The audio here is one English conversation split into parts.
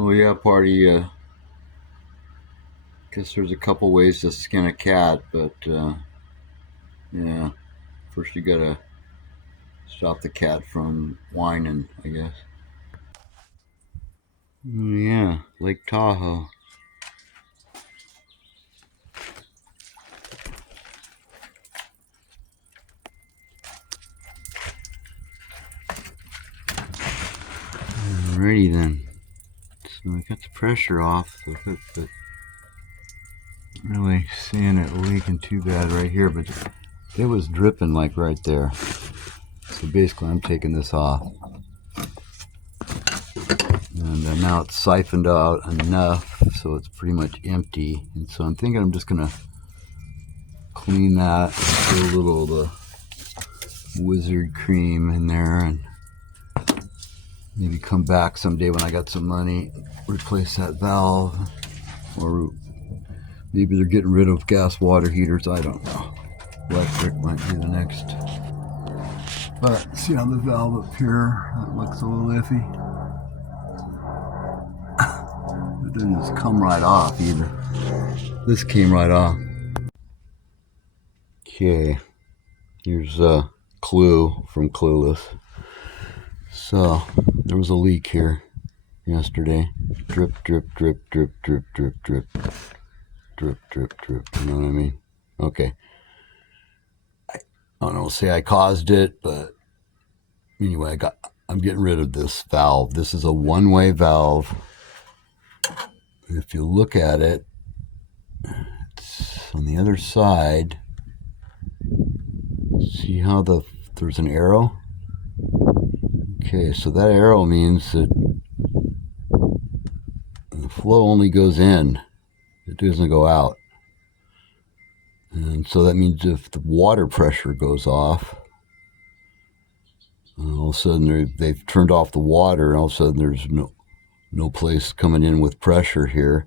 Oh yeah, party. Guess there's a couple ways to skin a cat, but yeah, first you gotta stop the cat from whining, I guess. Oh, yeah, Lake Tahoe. Alrighty then. So I got the pressure off, so but really seeing it leaking too bad right here, but it was dripping like right there. So basically, I'm taking this off. And now it's siphoned out enough so it's pretty much empty, and so I'm thinking I'm just gonna clean that, put a little of the wizard cream in there, and maybe come back someday when I got some money, replace that valve, or maybe they're getting rid of gas water heaters, I don't know. Electric might be the next. But see on the valve up here, that looks a little iffy. It didn't just come right off either. This came right off. Okay, here's a clue from Clueless. So there was a leak here yesterday. Drip, drip, drip, drip, drip, drip, drip, drip, drip, drip. You know what I mean? Okay. I don't know, say I caused it, but anyway, I'm getting rid of this valve. This is a one-way valve. If you look at it, it's on the other side. See how there's an arrow? Okay, so that arrow means that the flow only goes in. It doesn't go out. And so that means if the water pressure goes off, all of a sudden they've turned off the water, and all of a sudden there's no place coming in with pressure here.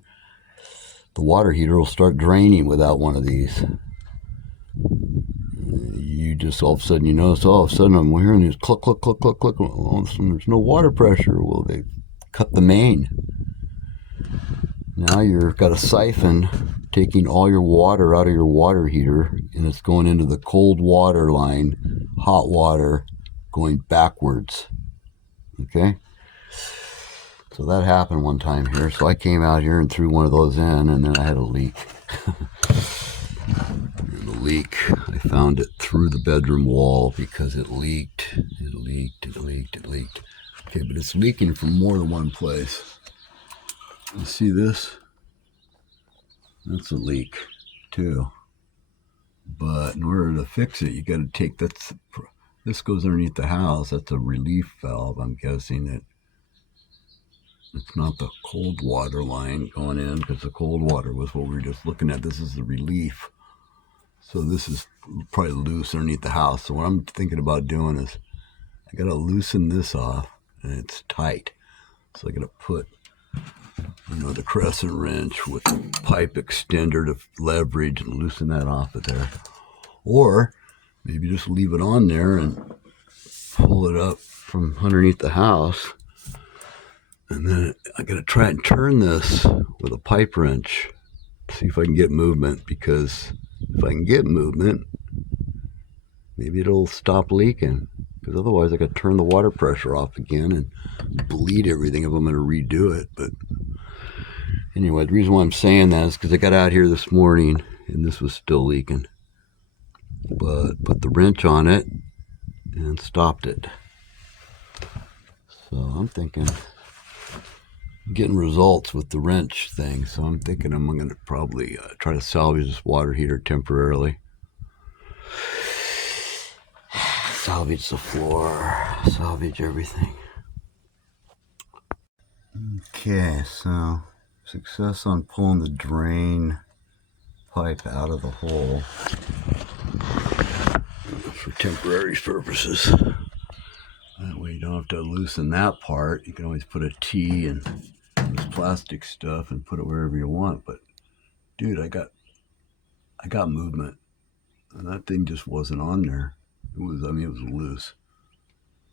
The water heater will start draining without one of these. You just all of a sudden you notice, all of a sudden I'm hearing these cluck, cluck, cluck, cluck, cluck. All of a sudden there's no water pressure. Well, they cut the main. Now you've got a siphon taking all your water out of your water heater, and it's going into the cold water line, hot water, going backwards. Okay? So that happened one time here. So I came out here and threw one of those in, and then I had a leak. And the leak, I found it through the bedroom wall because it leaked. It leaked, it leaked, it leaked. Okay, but it's leaking from more than one place. You see this? That's a leak too. But in order to fix it, you got to take this goes underneath the house. That's a relief valve. I'm guessing that it's not the cold water line going in, because the cold water was what we were just looking at. This is the relief. So this is probably loose underneath the house. So what I'm thinking about doing is I got to loosen this off, and it's tight. So I got to put the crescent wrench with the pipe extender to leverage and loosen that off of there. Or maybe just leave it on there and pull it up from underneath the house. And then I got to try and turn this with a pipe wrench, see if I can get movement, because if I can get movement, maybe it'll stop leaking. Because otherwise I got to turn the water pressure off again and bleed everything if I'm going to redo it. But anyway, the reason why I'm saying that is because I got out here this morning and this was still leaking. But put the wrench on it and stopped it. So I'm thinking, I'm getting results with the wrench thing. So I'm thinking I'm going to probably try to salvage this water heater temporarily. Salvage the floor, salvage everything. Okay, so success on pulling the drain pipe out of the hole for temporary purposes. That way you don't have to loosen that part. You can always put a T and this plastic stuff and put it wherever you want. But dude, I got movement, and that thing just wasn't on there. It was loose,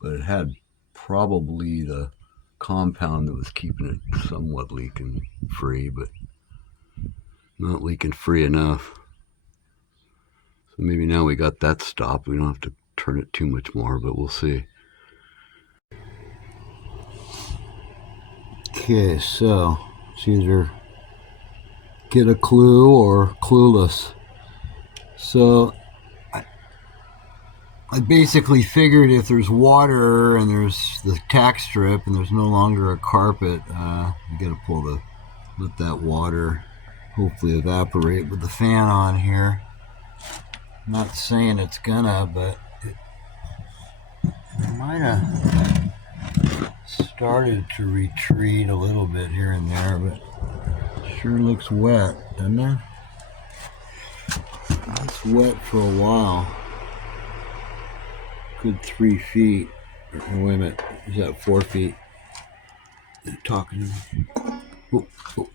but it had probably the compound that was keeping it somewhat leaking free, but not leaking free enough. So maybe now we got that stopped. We don't have to turn it too much more, but we'll see. Okay, so it's either get a clue or clueless. So I basically figured if there's water and there's the tack strip and there's no longer a carpet, you got to let that water hopefully evaporate with the fan on here. I'm not saying it's gonna, but it might have started to retreat a little bit here and there, but it sure looks wet, doesn't it? It's wet for a while. Good 3 feet. Oh, wait a minute. Is that 4 feet? They're talking to me. Oh, oh.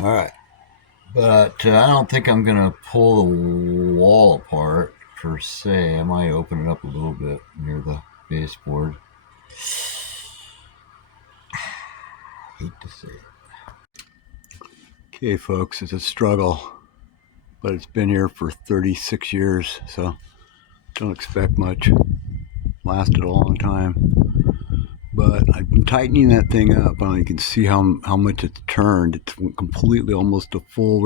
All right. But I don't think I'm going to pull the wall apart per se. I might open it up a little bit near the baseboard. Hate to say it. Okay, folks, it's a struggle, but it's been here for 36 years, so don't expect much. Lasted a long time. But I've been tightening that thing up. You can see how much it's turned. It's completely almost a full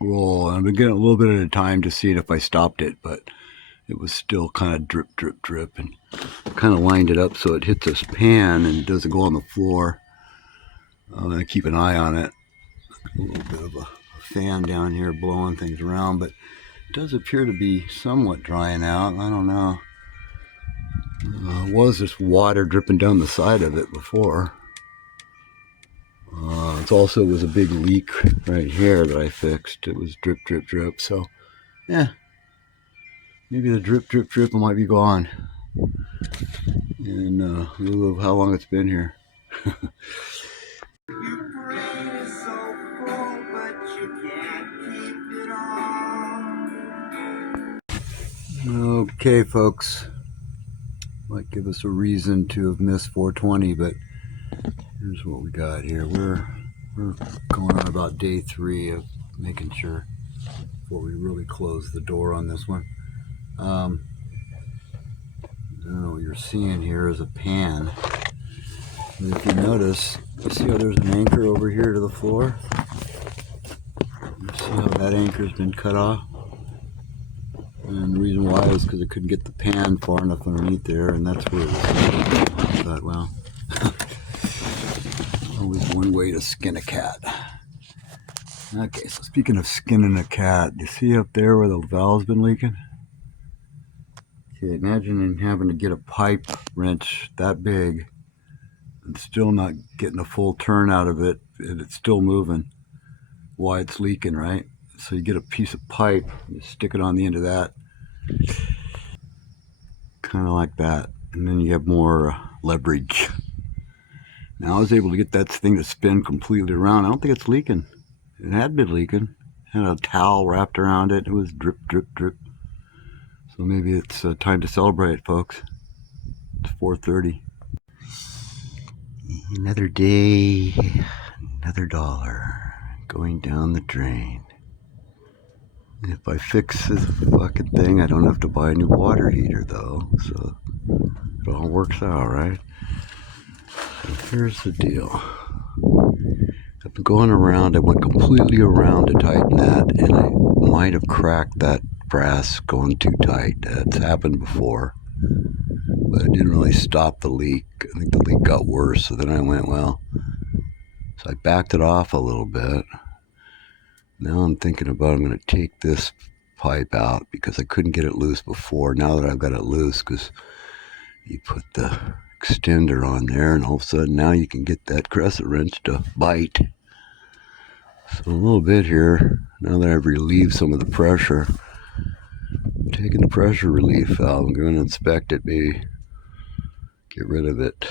roll. And I've been getting a little bit at a time to see if I stopped it, but it was still kind of drip, drip, drip. And kind of lined it up so it hits this pan and doesn't go on the floor. I'm going to keep an eye on it. A little bit of a fan down here blowing things around, but it does appear to be somewhat drying out. I don't know. Was just water dripping down the side of it before. It also was a big leak right here that I fixed. It was drip, drip, drip. So, yeah, maybe the drip, drip, drip might be gone in lieu of how long it's been here. Okay, folks. Might give us a reason to have missed 420, but here's what we got here. We're going on about day 3 of making sure before we really close the door on this one. I don't know what you're seeing here is a pan. And if you notice, you see how there's an anchor over here to the floor? You see how that anchor's been cut off? And the reason why is because I couldn't get the pan far enough underneath there, and that's where it was. I thought, well, always one way to skin a cat. Okay, so speaking of skinning a cat, you see up there where the valve's been leaking? Okay, imagine having to get a pipe wrench that big and still not getting a full turn out of it, and it's still moving. Why it's leaking, right? So you get a piece of pipe, you stick it on the end of that, kind of like that, and then you have more leverage. Now I was able to get that thing to spin completely around. I don't think it's leaking. It had been leaking. Had a towel wrapped around it. It was drip, drip, drip. So maybe it's time to celebrate, folks. It's 4:30. Another day, another dollar going down the drain. If I fix this fucking thing, I don't have to buy a new water heater, though. So it all works out, right? So here's the deal. I've been going around. I went completely around to tighten that, and I might have cracked that brass going too tight. That's happened before, but it didn't really stop the leak. I think the leak got worse, so then I went, well, so I backed it off a little bit. Now I'm thinking about I'm going to take this pipe out because I couldn't get it loose before. Now that I've got it loose, because you put the extender on there and all of a sudden now you can get that crescent wrench to bite. So a little bit here, now that I've relieved some of the pressure, I'm taking the pressure relief valve. I'm going to inspect it, maybe get rid of it.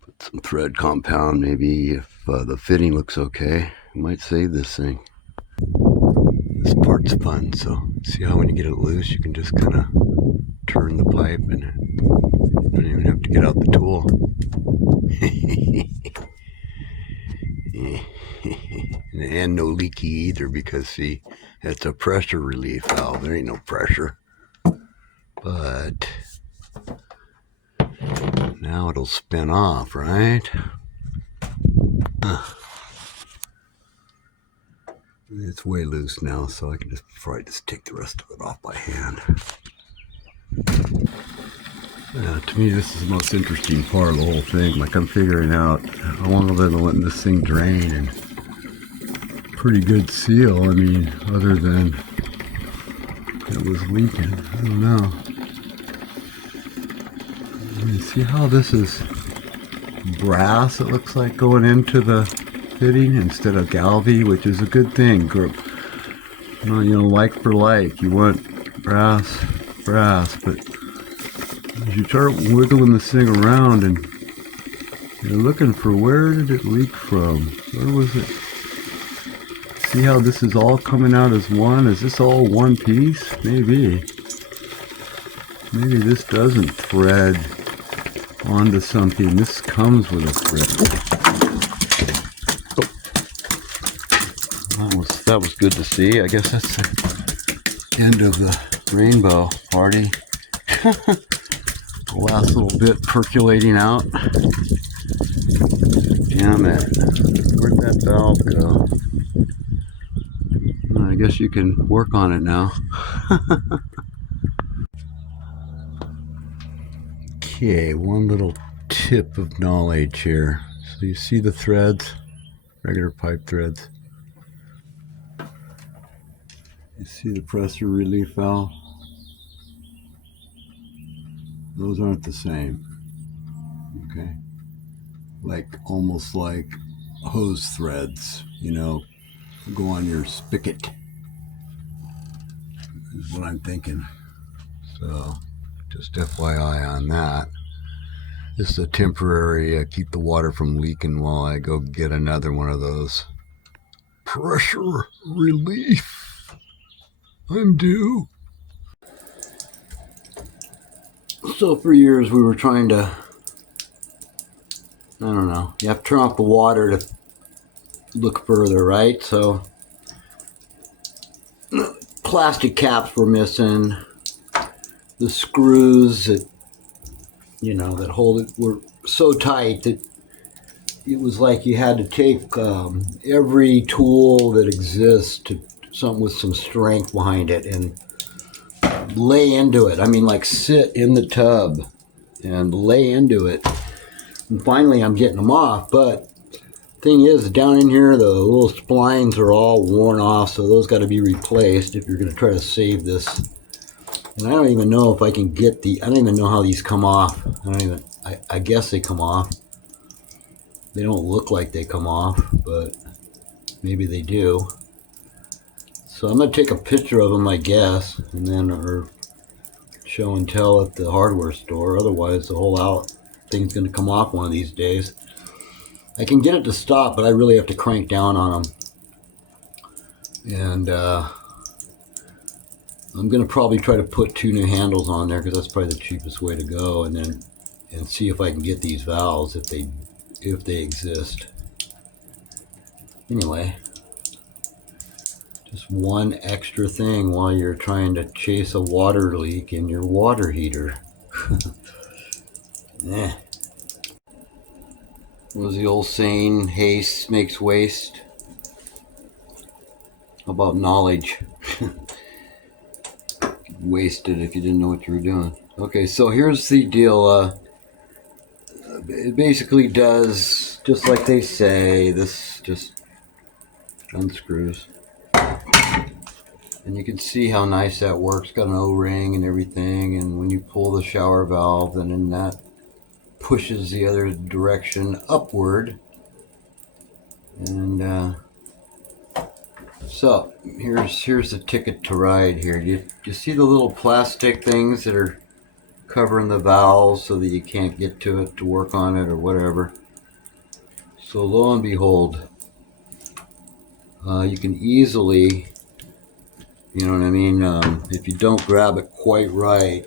Put some thread compound, maybe if the fitting looks okay. I might save this thing. This part's fun, so see how when you get it loose, you can just kind of turn the pipe and you don't even have to get out the tool. And no leaky either, because see, it's a pressure relief valve. There ain't no pressure. But now it'll spin off, right? It's way loose now, so I can probably just take the rest of it off by hand. To me, this is the most interesting part of the whole thing. Like, I'm figuring out how long I've been letting this thing drain, and pretty good seal. I mean, other than it was leaking. I don't know. You see how this is brass, it looks like, going into the fitting instead of galvy, which is a good thing. You know, like for like, you want brass, but as you start wiggling this thing around and you're looking for where did it leak from? Where was it? See how this is all coming out as one? Is this all one piece? Maybe. Maybe this doesn't thread onto something. This comes with a thread. That was good to see. I guess that's the end of the rainbow party. The last little bit percolating out. Damn it. Where'd that valve go? I guess you can work on it now. Okay, one little tip of knowledge here. So you see the threads, regular pipe threads. You see the pressure relief valve? Those aren't the same. Okay? Like, almost like hose threads, you know, go on your spigot, is what I'm thinking. So, just FYI on that. This is a temporary, keep the water from leaking while I go get another one of those. Pressure relief. I'm due. So for years we were trying to, I don't know, you have to turn off the water to look further, right? So plastic caps were missing. The screws that, you know, that hold it were so tight that it was like you had to take every tool that exists to something with some strength behind it and lay into it. I mean, like sit in the tub and lay into it. And finally I'm getting them off, but thing is, down in here the little splines are all worn off, so those got to be replaced if you're going to try to save this. And I don't even know if I can get I don't even know how these come off. I guess they come off. They don't look like they come off, but maybe they do. So I'm going to take a picture of them, I guess, and then or show and tell at the hardware store. Otherwise, the whole thing's going to come off one of these days. I can get it to stop, but I really have to crank down on them. And I'm going to probably try to put 2 new handles on there, because that's probably the cheapest way to go, and see if I can get these valves if they exist. Anyway, just one extra thing while you're trying to chase a water leak in your water heater. Eh. What was the old saying? Haste makes waste. How about knowledge? Wasted if you didn't know what you were doing. Okay, so here's the deal. It basically does just like they say. This just unscrews, and you can see how nice that works. Got an O-ring and everything, and when you pull the shower valve, then that pushes the other direction upward. And so here's the ticket to ride here. You see the little plastic things that are covering the valves so that you can't get to it to work on it or whatever. So lo and behold, you can easily, you know what I mean, if you don't grab it quite right,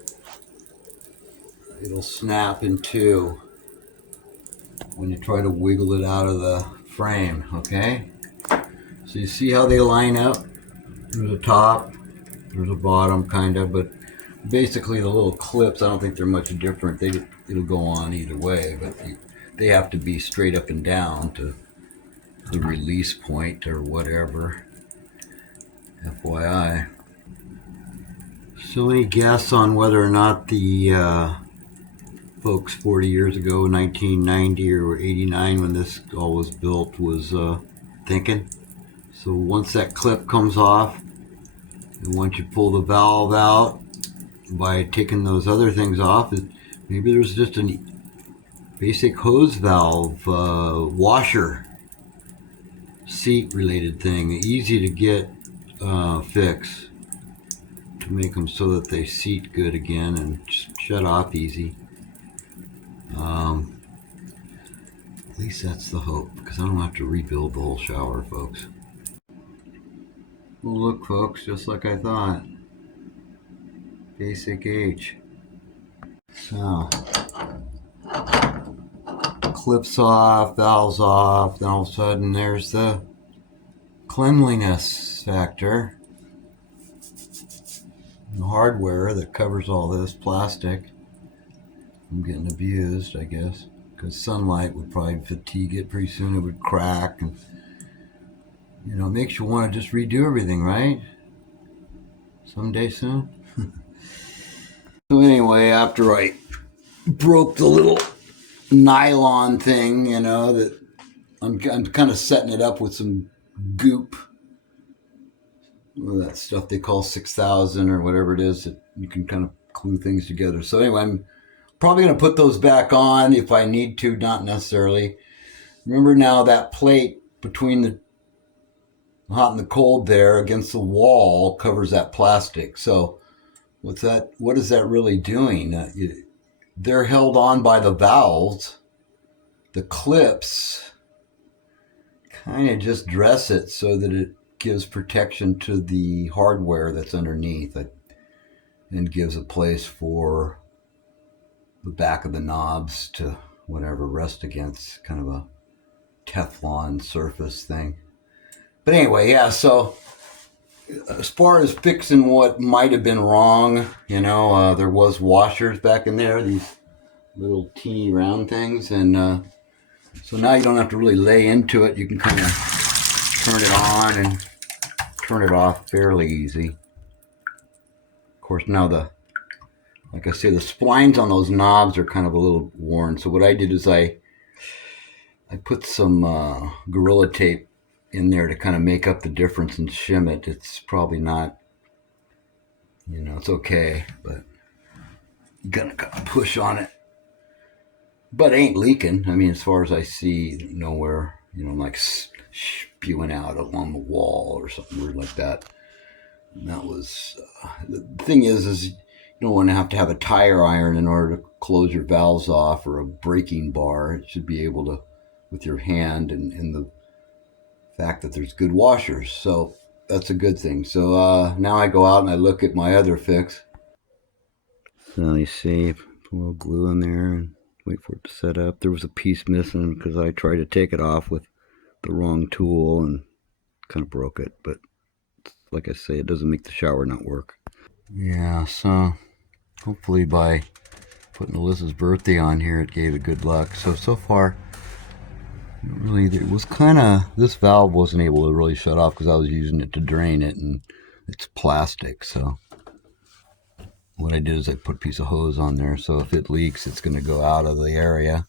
it'll snap in two when you try to wiggle it out of the frame, okay? So you see how they line up? There's a top, there's a bottom, kind of, but basically the little clips, I don't think they're much different. It'll go on either way, but they have to be straight up and down to the release point or whatever. FYI. So any guess on whether or not the folks 40 years ago, 1990 or 89, when this all was built, was thinking? So once that clip comes off, and once you pull the valve out by taking those other things off, maybe there's just a basic hose valve washer seat related thing, easy to get fix to make them so that they seat good again and shut off easy. At least that's the hope, because I don't have to rebuild the whole shower, folks. Well, look, folks, just like I thought. Basic H. So, clips off, valves off, then all of a sudden there's the cleanliness factor. The hardware that covers all this plastic. I'm getting abused, I guess, because sunlight would probably fatigue it. Pretty soon it would crack, and you know, it makes you want to just redo everything, right? Someday soon. So anyway, after I broke the little nylon thing, you know, that I'm kind of setting it up with some goop. Well, that stuff they call 6000 or whatever it is, that you can kind of glue things together. So anyway, I'm probably going to put those back on if I need to, not necessarily. Remember now that plate between the hot and the cold there against the wall covers that plastic. So what is that really doing? They're held on by the valves. The clips kind of just dress it so that it gives protection to the hardware that's underneath it, and gives a place for the back of the knobs to whatever rest against, kind of a Teflon surface thing. But anyway, yeah, so as far as fixing what might have been wrong, you know, there was washers back in there, these little teeny round things, and so now you don't have to really lay into it. You can kind of turn it on and turn it off fairly easy. Of course, now like I say, the splines on those knobs are kind of a little worn. So what I did is I put some Gorilla Tape in there to kind of make up the difference and shim it. It's probably not, you know, it's okay, but you gotta kind of push on it. But it ain't leaking. I mean, as far as I see, nowhere, you know, like spewing out along the wall or something weird like that. And that was, the thing is you don't want to have a tire iron in order to close your valves off, or a braking bar. It should be able to, with your hand, and the fact that there's good washers. So that's a good thing. So now I go out and I look at my other fix. So you see, put a little glue in there and wait for it to set up. There was a piece missing because I tried to take it off with the wrong tool and kind of broke it. But like I say, it doesn't make the shower not work. Yeah, so hopefully by putting Alyssa's birthday on here, it gave it good luck. So far, really, it was kind of, this valve wasn't able to really shut off because I was using it to drain it, and it's plastic. So what I did is I put a piece of hose on there, so if it leaks, it's going to go out of the area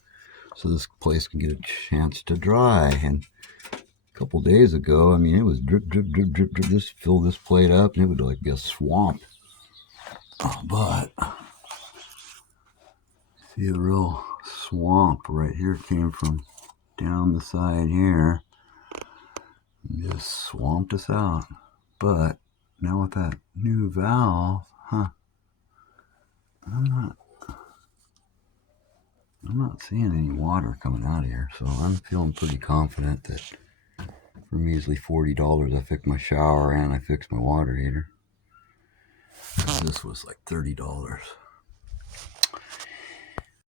so this place can get a chance to dry. And a couple days ago, I mean, it was drip, drip, drip, drip, drip. Just fill this plate up, and it would like be a swamp. But see, the real swamp right here came from down the side here, and just swamped us out. But now with that new valve, I'm not seeing any water coming out of here, so I'm feeling pretty confident that for measly $40 I fixed my shower and I fixed my water heater. This was like $30.